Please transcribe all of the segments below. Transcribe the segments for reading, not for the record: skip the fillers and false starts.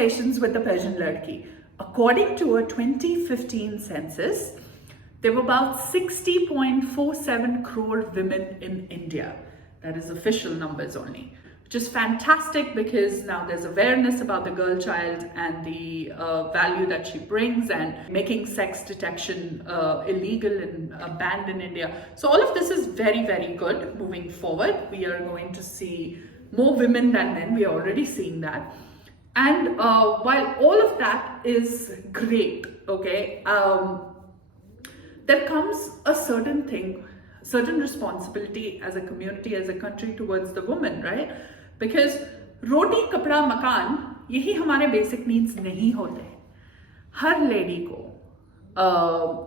Conversations with the Persian Ladki. According to a 2015 census, there were about 60.47 crore women in India. That is official numbers only, which is fantastic because now there's awareness about the girl child and the value that she brings, and making sex detection illegal and banned in India. So all of this is very, very good moving forward. We are going to see more women than men. We are already seeing that. And while all of that is great, okay, there comes a certain thing, certain responsibility as a community, as a country towards the woman, right? Because roti, kapda, makan, यही हमारे basic needs नहीं होते. हर lady को,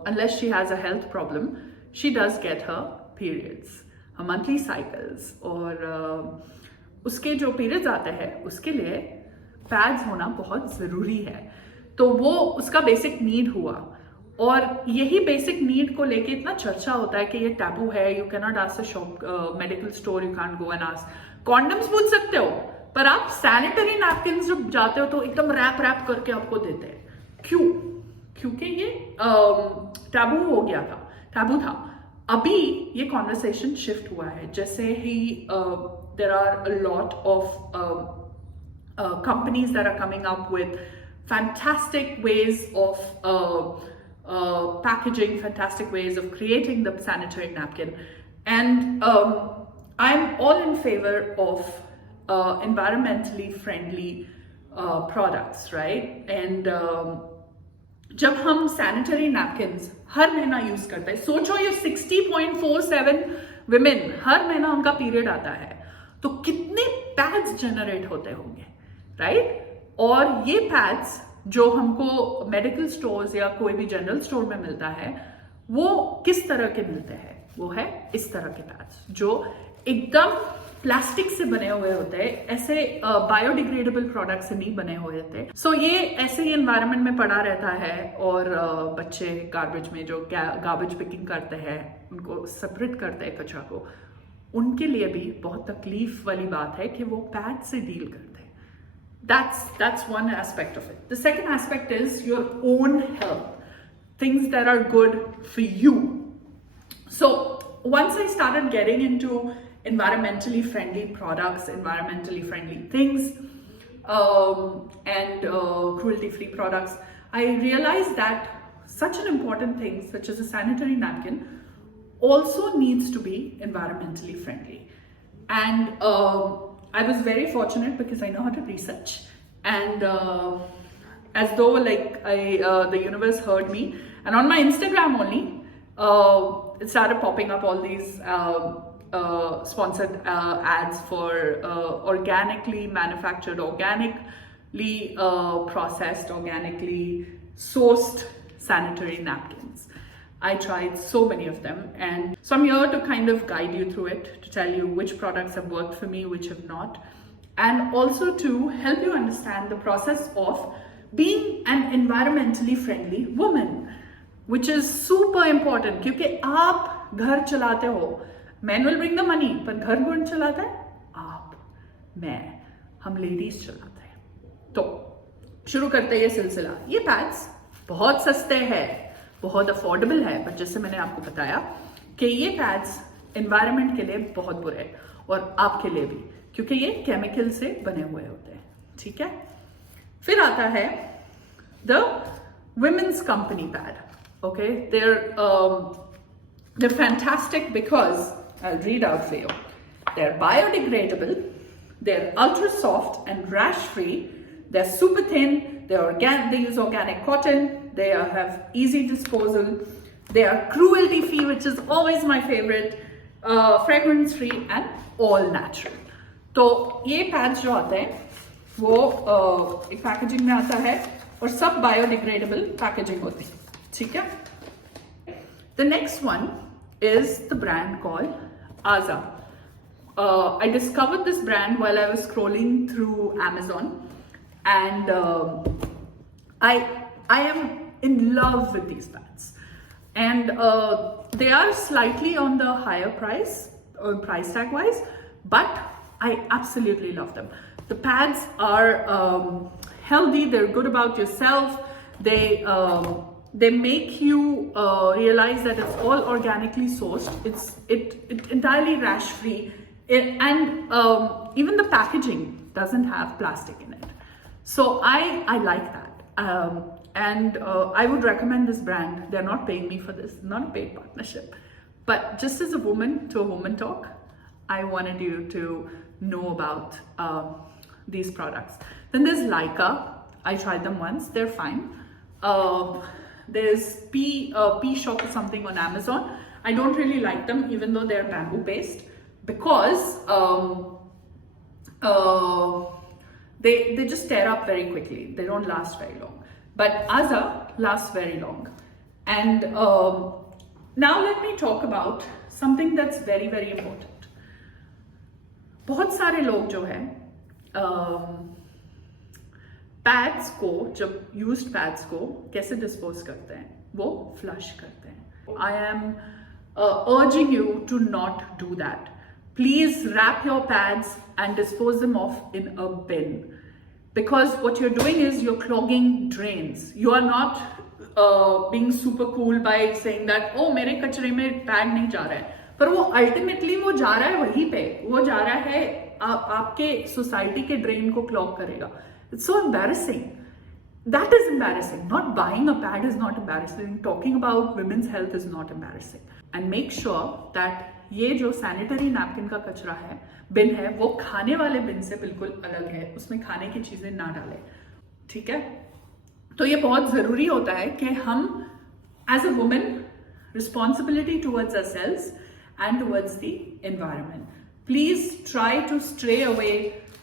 unless she has a health problem, she does get her periods, her monthly cycles, और उसके जो periods आते हैं उसके लिए पैड्स होना बहुत ज़रूरी है. तो वो उसका बेसिक नीड हुआ, और यही बेसिक नीड को लेके इतना चर्चा होता है कि ये टैबू है. You can not ask the shop medical store, you can go and ask. Condoms पूछ सकते हो, पर आप सैनिटरी नैपकिन्स जब जाते हो तो एकदम रैप करके आपको देते हैं. क्यों? क्योंकि ये टैबू हो गया था, टैबू था. अभी ये कॉन्वर्सेशन शिफ्ट हुआ है. जैसे ही there are a lot of companies that are coming up with fantastic ways of packaging, fantastic ways of creating the sanitary napkin, and I'm all in favor of environmentally friendly products, right? And जब हम sanitary napkins हर महीना use करते हैं, सोचो ये 60.47 women हर महीना उनका period आता है, तो कितने पैड्स जनरेट होते होंगे, राइट? और ये पैड्स जो हमको मेडिकल स्टोर्स या कोई भी जनरल स्टोर में मिलता है, वो किस तरह के मिलते हैं? वो है इस तरह के पैड्स जो एकदम प्लास्टिक से बने हुए होते हैं, ऐसे बायोडिग्रेडेबल प्रोडक्ट से नहीं बने हुए होते. सो ये ऐसे ही एनवायरनमेंट में पड़ा रहता है, और बच्चे गार्बेज में जो गार्बेज पिकिंग करते हैं, उनको सेपरेट करते हैं कचरा को, उनके लिए भी बहुत तकलीफ वाली बात है कि वो पैड से डील करते हैं. That's one aspect of it. The second aspect is your own health, things that are good for you. So once I started getting into environmentally friendly products, environmentally friendly things, and cruelty-free products, I realized that such an important thing, such as a sanitary napkin, also needs to be environmentally friendly. And I was very fortunate because I know how to research, and as though like the universe heard me, and on my Instagram only it started popping up all these sponsored ads for organically manufactured, organically processed, organically sourced sanitary napkins. I tried so many of them, and so I'm here to kind of guide you through it, to tell you which products have worked for me, which have not, and also to help you understand the process of being an environmentally friendly woman, which is super important. क्योंकि आप घर चलाते हो, men will bring the money, पर घर कौन चलाता है? आप, मैं, हम लेडीज चलाते हैं. तो शुरू करते हैं ये सिलसिला. ये पैड्स बहुत सस्ते हैं, बहुत अफोर्डेबल है, पर जैसे मैंने आपको बताया कि ये पैड्स एनवायरनमेंट के लिए बहुत बुरे हैं, और आपके लिए भी, क्योंकि ये केमिकल से बने हुए होते हैं. ठीक है? फिर आता है the women's company pad. Okay, they're fantastic because I'll read out for you. They're biodegradable, they're ultra soft and rash free, they're super thin, they use organic cotton, they have easy disposal, they are cruelty free, which is always my favorite, fragrance free and all natural. तो ये pads जो आते हैं वो एक packaging में आता है, और सब बायोडिग्रेडेबल पैकेजिंग होती है. ठीक है? The next one is the brand called Aza. I discovered this brand while I was scrolling through Amazon, and I am in love with these pads, and they are slightly on the higher price, price tag wise, but I absolutely love them. The pads are healthy, they're good about yourself, they make you realize that it's all organically sourced, it entirely rash free, and even the packaging doesn't have plastic in it. So I like that, and I would recommend this brand. They're not paying me for this, not a paid partnership, but just as a woman to a woman talk, I wanted you to know about these products. Then there's Lyka. I tried them once, they're fine. There's P Shop or something on Amazon. I don't really like them, even though they're bamboo based, because they just tear up very quickly. They don't last very long. But Aza lasts very long. And now let me talk about something that's very, very important. बहुत सारे लोग जो है pads को, जब used pads को कैसे dispose करते हैं, वो फ्लश करते हैं. I am urging you to not do that. Please wrap your pads and dispose them off in a bin, because what you're doing is you're clogging drains. You are not being super cool by saying that, oh मेरे कचरे में pad नहीं जा रहा है, पर वो ultimately वो जा रहा है वहीं पे, वो जा रहा है आपके सोसाइटी के ड्रेन को क्लॉग करेगा. It's so embarrassing. That is embarrassing. Not buying a pad is not embarrassing. Talking about women's health is not embarrassing. And make sure that ये जो सैनिटरी नैपकिन का कचरा है, बिन है, वो खाने वाले बिन से बिल्कुल अलग है. उसमें खाने की चीजें ना डालें, ठीक है? तो ये बहुत जरूरी होता है कि हम as a women responsibility towards ourselves and towards the environment. Please try to stray away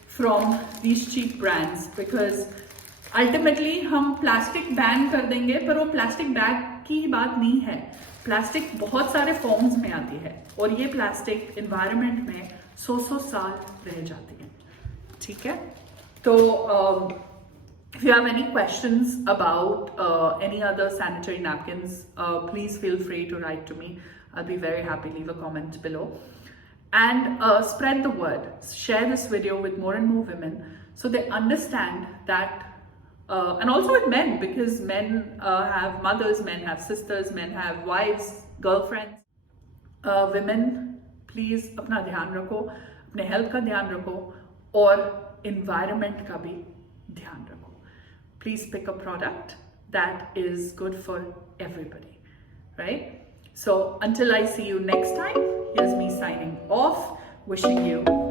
from these cheap brands, because ultimately हम प्लास्टिक बैन कर देंगे, पर वो प्लास्टिक बैग की बात नहीं है. प्लास्टिक बहुत सारे फॉर्म्स में आती है, और ये प्लास्टिक एनवायरनमेंट में 100 साल रह जाती है, ठीक है? तो if you have any questions about any other sanitary napkins, please feel free to write to me. I'll be very happy. Leave a comment below. And spread the word. Share this video with more and more women so they understand that, and also with men, because men have mothers, men have sisters, men have wives, girlfriends. Women, please अपना ध्यान रखो, अपने health का ध्यान रखो, और environment का भी ध्यान रखो. Please pick a product that is good for everybody, right? So until I see you next time, here's me signing off, wishing you